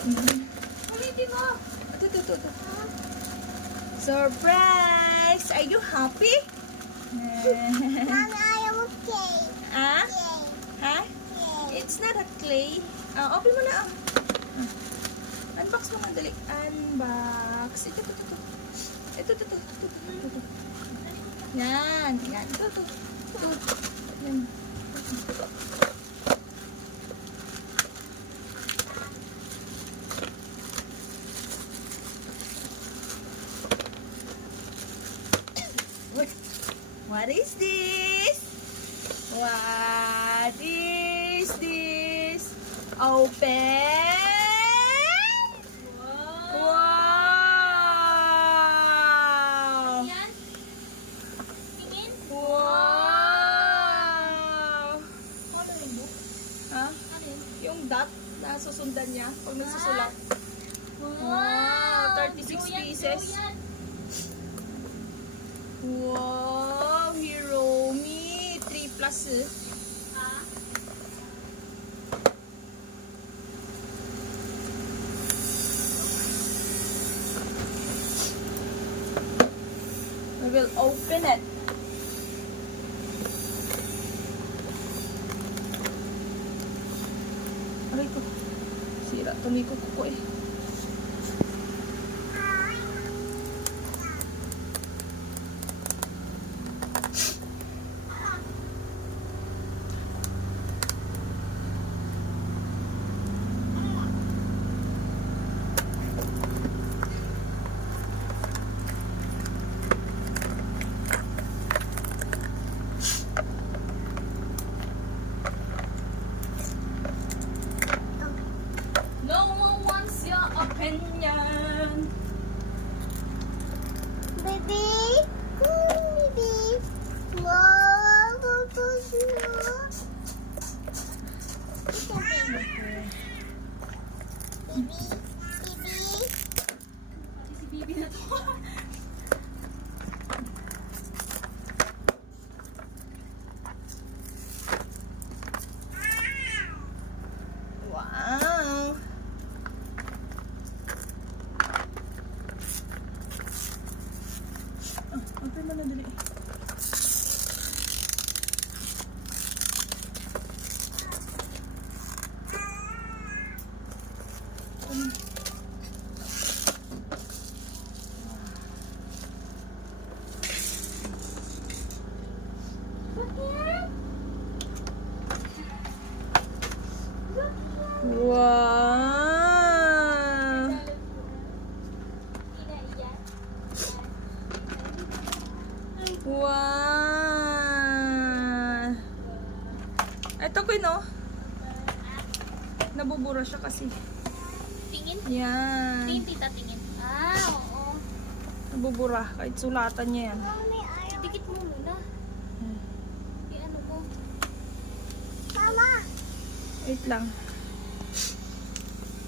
Ulitin mo. Ito. Surprise! Are you happy? Mama, I want cake. Ah? Cake. Ha? Cake. It's not a clay. Open mo na. Unbox mo nga dali. Unbox. Ito. Yan. Ito. Yan. What is this? What is this? Open! Wow! Yan. Tingin. Wow! Ano yun, Bu? Ha? Ano yun? Yung dot na susundan niya pag nagsusulat. Wow! 36 pieces. Blue yan. Wow! Hiromi! 3 plus eh. Ah. We will open it. Aray ko. Sira tuloy ko kuko eh. No one wants your opinion. Baby. Baby. Wow. Baby. Si Bibi na to. Wow. Open mo na dali. Wow. Wow. Ito ko no. Nabubura siya kasi. Tingin? Yan. Tingin, tita, tingin. Ah, oo. Nabubura. Kahit sulatan niya yan. Mami, ayaw. Dikit mo muna. I-ano ko. Mama! Wait lang.